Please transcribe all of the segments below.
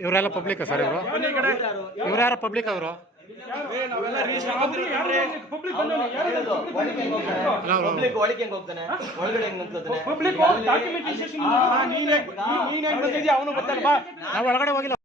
ಇವರೆಲ್ಲ public sir ಇವರು ಇವ್ರು ಯಾರು ಪಬ್ಲಿಕ್ ಅವರು ಒಳಗೆ ಹೋಗ್ತಾನೆ ಒಳಗಡೆ ನಾವು ಒಳಗಡೆ ಹೋಗಿಲ್ಲ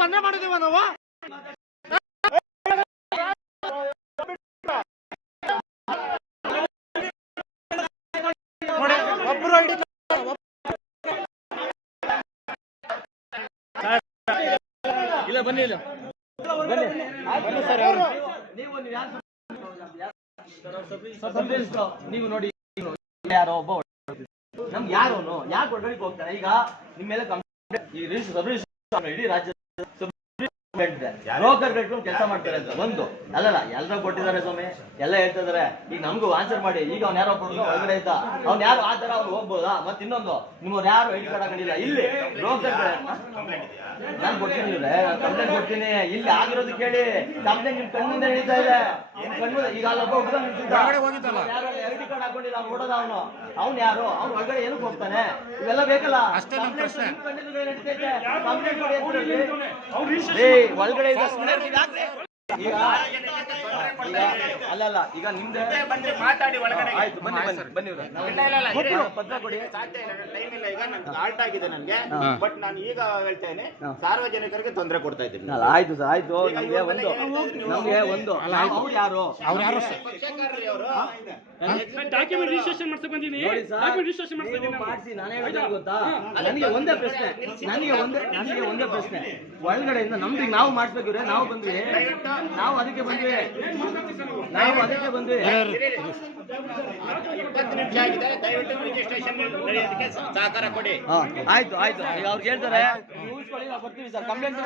ತೊಂದರೆ ಮಾಡಿದೀವ ನಾವು ಒಬ್ರು ಇಲ್ಲ ಬನ್ನಿ ಇಲ್ಲ ಬನ್ನಿ ಬನ್ನಿ ಸರ್ ಅವರು ನೀವು ನೋಡಿ ಯಾರೋ ಒಬ್ಬ ನಮ್ಗೆ ಯಾರು ಯಾಕೆ ಒಳಗಡೆ ಹೋಗ್ತಾನೆ ಈಗ ನಿಮ್ಮ ಮೇಲೆ ಇಡೀ ರಾಜ್ಯ ಕೆಲಸ ಮಾಡ್ತಾರೆ ಅಂತ ಒಂದು ಅಲ್ಲಲ್ಲ ಎಲ್ಲರೂ ಕೊಟ್ಟಿದ್ದಾರೆ ಸ್ವಾಮಿ ಎಲ್ಲ ಹೇಳ್ತಾ ಇದಾರೆ ಈಗ ನಮಗೂ ಆನ್ಸರ್ ಮಾಡಿ ಈಗ ಅವ್ನು ಯಾರೋ ಒಳಗಡೆ ಇದ್ದ ಅವ್ನು ಯಾರು ಆ ತರ ಅವ್ನು ಹೋಗ್ಬೋದಾ ಮತ್ತೆ ಇನ್ನೊಂದು ನಿಮ್ಮವ್ರು ಯಾರು ಐಡಿ ಕಾರ್ಡ್ ಹಾಕೊಂಡಿಲ್ಲ ಇಲ್ಲಿ ನಾನು ಕೊಡ್ತೀನಿ ನಾನು ಕಂಪ್ಲೇಂಟ್ ಕೊಡ್ತೀನಿ ಇಲ್ಲಿ ಆಗಿರೋದು ಕೇಳಿ ಕಂಪ್ಲೇಂಟ್ ನಿಮ್ ಕಣ್ಣಿಂದ ನಡೀತಾ ಇದೆ ಈಗ ಅಲ್ಲೊಬ್ಬ ಐಡಿ ಕಾರ್ಡ್ ಹಾಕೊಂಡಿಲ್ಲ ಅವ್ನು ನೋಡೋದ ಅವ್ನು ಯಾರು ಅವ್ನು ಒಳಗಡೆ ಏನಕ್ಕೆ ಹೋಗ್ತಾನೆ ಇವೆಲ್ಲ ಬೇಕಲ್ಲ ಒಳಗಡೆ ಈಗ ಅಲ್ಲ ಈಗ ನಿಮ್ದೆ ಮಾತಾಡಿ ಒಳಗಡೆ ಆಯ್ತು ಬನ್ನಿ ಪತ್ರ ಕೊಡಿ ಆಲ್ಟ್ ಆಗಿದೆ ನನಗೆ ಬಟ್ ನಾನು ಈಗ ಹೇಳ್ತೇನೆ ಸಾರ್ವಜನಿಕರಿಗೆ ತೊಂದರೆ ಕೊಡ್ತಾ ಇದ್ದೀನಿ ಆಯ್ತು ಸರ್ ಆಯ್ತು ನಮ್ಗೆ ಒಂದು ಅವ್ರು ಯಾರು ಡಾಕ್ಯುಮೆಂಟ್ ರಿಜಿಸ್ಟ್ರೇಷನ್ ಮಾಡ್ಸಕ್ ಬಂದಿನಿ ಮಾಡಿಸಿ ನಾನೇ ಹೇಳ್ತೀನಿ ಗೊತ್ತಾ ನನಗೆ ಒಂದೇ ಪ್ರಶ್ನೆ ಒಳಗಡೆಯಿಂದ ನಮ್ದು ನಾವು ಮಾಡಿಸ್ಬೇಕಿದ್ರೆ ನಾವು ಬಂದ್ವಿ ನಾವು ಅದಕ್ಕೆ ಬಂದ್ವಿ 20 ನಿಮಿಷ ಆಗಿದೆ ದಯವಿಟ್ಟು ರಿಜಿಸ್ಟ್ರೇಷನ್ ನಡೆಯೋದಕ್ಕೆ ಸಹಕಾರ ಕೊಡಿ ಆಯ್ತು ಈಗ ಅವ್ರು ಹೇಳ್ತಾರೆ ಬರ್ತೀವಿ ಸರ್ ಕಂಪ್ಲೇಂಟ್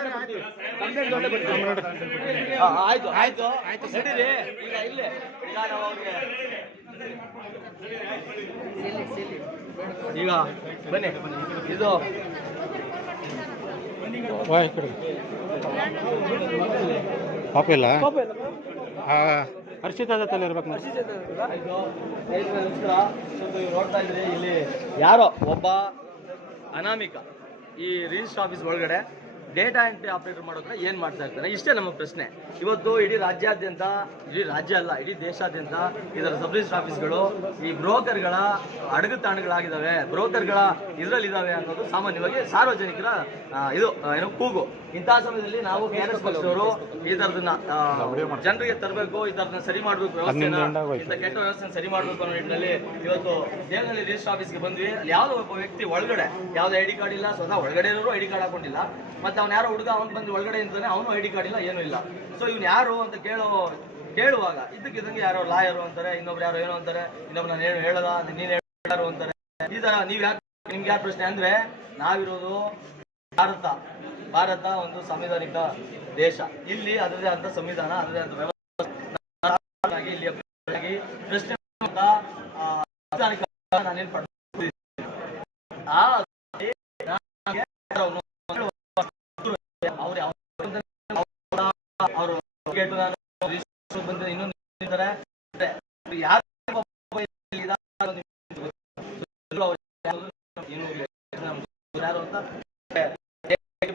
ಆಯ್ತು ನಡೀರಿ ಈಗ ಇಲ್ಲೇ ಈಗ ನಾವು ಅವ್ರಿಗೆ ಈಗ ಬನ್ನಿ ಇದು ಪಾಪ ಇಲ್ಲ ಹರ್ಷಿತ ಜೊತೆಲಿ ಇರ್ಬೇಕು ನೋಡ್ತಾ ಇದ್ರಿ ಇಲ್ಲಿ ಯಾರೋ ಒಬ್ಬ ಅನಾಮಿಕ ಈ ರಿಜಿಸ್ಟರ್ ಆಫೀಸ್ ಒಳಗಡೆ ಡೇಟಾ ಎಂಟ್ರಿ ಆಪರೇಟರ್ ಮಾಡೋದ್ರೆ ಏನ್ ಮಾಡ್ತಾ ಇರ್ತಾರೆ? ಇಷ್ಟೇ ನಮ್ಮ ಪ್ರಶ್ನೆ. ಇವತ್ತು ಇಡೀ ರಾಜ್ಯಾದ್ಯಂತ, ಇಡೀ ರಾಜ್ಯ ಅಲ್ಲ, ಇಡೀ ದೇಶಾದ್ಯಂತ ಇದರ ಸಬ್ ರಿಜಿಸ್ಟರ್ ಆಫೀಸ್ಗಳು ಈ ಬ್ರೋಕರ್ಗಳ ಅಡಗುತಾಣಗಳಾಗಿದ್ದಾವೆ, ಬ್ರೋಕರ್ಗಳ ಇದ್ರಲ್ಲಿದ್ದಾವೆ ಅನ್ನೋದು ಸಾಮಾನ್ಯವಾಗಿ ಸಾರ್ವಜನಿಕರ ಇದು ಏನು ಕೂಗು. ಇಂತಹ ಸಮಯದಲ್ಲಿ ನಾವು KRS ಪಕ್ಷದವರು ಈ ತರದನ್ನ ಜನರಿಗೆ ತರಬೇಕು, ಈ ತರದನ್ನ ಸರಿ ಮಾಡಬೇಕು, ವ್ಯವಸ್ಥೆನ ಇಂಥ ಕೆಟ್ಟ ವ್ಯವಸ್ಥೆ ಸರಿ ಮಾಡಬೇಕು ಅನ್ನೋ ನಿಟ್ಟಿನಲ್ಲಿ ಇವತ್ತು ದೇವನಹಳ್ಳಿ ರಿಜಿಸ್ಟರ್ ಆಫೀಸ್ಗೆ ಬಂದ್ವಿ. ಯಾವುದೋ ಒಬ್ಬ ವ್ಯಕ್ತಿ ಒಳಗಡೆ ಯಾವುದೇ ಐಡಿ ಕಾರ್ಡ್ ಇಲ್ಲ, ಸ್ವತಃ ಒಳಗಡೆ ಇರೋರು ಐಡಿ ಕಾರ್ಡ್ ಹಾಕೊಂಡಿಲ್ಲ, ಮತ್ತೆ ಅವ್ನು ಯಾರೋ ಹುಡುಗ ಅವ್ನು ಬಂದು ಒಳಗಡೆ ಇರ್ತಾನೆ, ಅವನು ಐಡಿ ಕಾರ್ಡ್ ಇಲ್ಲ, ಏನೂ ಇಲ್ಲ. ಸೊ ಇವ್ನು ಯಾರು ಅಂತ ಕೇಳುವಾಗ ಇದ್ದಕ್ಕಿದ್ದಂಗೆ ಯಾರೋ ಲಾಯರು ಅಂತಾರೆ, ಇನ್ನೊಬ್ರು ಯಾರೋ ಏನೋ ಅಂತಾರೆ, ಇನ್ನೊಬ್ರು ನಾನು ಏನು ಹೇಳದ ನೀನು ಯಾರು ಅಂತಾರೆ. ಈ ತರ ನಿಮ್ಗೆ ಯಾರು ಪ್ರಶ್ನೆ ಅಂದ್ರೆ, ನಾವಿರೋದು ಭಾರತ ಒಂದು ಸಂವಿಧಾನಿಕ ದೇಶ. ಇಲ್ಲಿ ಅದರದೇ ಆದ ಸಂವಿಧಾನ, ಅದರದೇ ಆದ ವ್ಯವಸ್ಥೆ, ಇಲ್ಲಿ ಪ್ರಶ್ನೆ ನಾನೇನ್ ಪಡ್ತೀನಿ ಅವರು ಬಂದ ಇನ್ನೊಂದು ಯಾರು ಅಂತ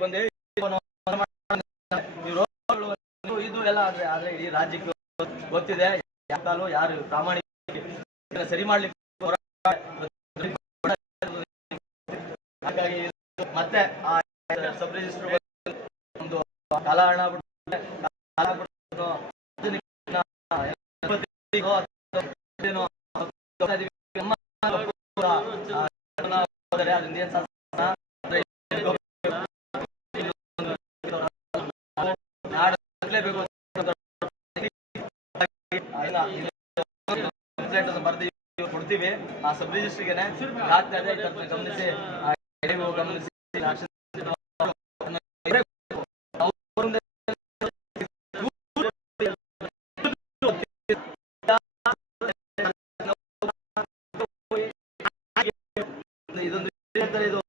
ಬಂದು ಇದು ಎಲ್ಲ ಆದ್ರೆ ಇಡೀ ರಾಜ್ಯಕ್ಕೆ ಗೊತ್ತಿದೆ ಯಾರು ಪ್ರಾಮಾಣಿಕ ಸರಿ ಮಾಡ್ಲಿಕ್ಕೆ. ಹಾಗಾಗಿ ಮತ್ತೆ ಆ ಸಬ್ ರಿಜಿಸ್ಟರ್ ಒಂದು ಕಾಲಹರಣ ಕೊಡ್ತೀವಿ ಆ ಸಬ್ ರಿಜಿಸ್ಟ್ರಿಗೆ ಆಗ್ತಾ ಇದೆ. ಗಮನಿಸಿ ಇದೊಂದು ಇದು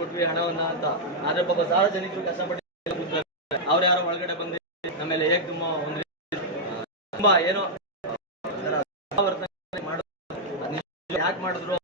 ಕೊಟ್ವಿ ಹಣವನ್ನ ಅಂತ. ಆದ್ರೆ ಪಾಪ ಸಾರ್ವಜನಿಕರು ಕಷ್ಟಪಟ್ಟು ಅವ್ರು ಯಾರೋ ಒಳಗಡೆ ಬಂದು ನಮ್ಮೇಲೆ ಹೇಗೆ ತುಂಬಾ ಏನೋ ಯಾಕೆ ಮಾಡಿದ್ರು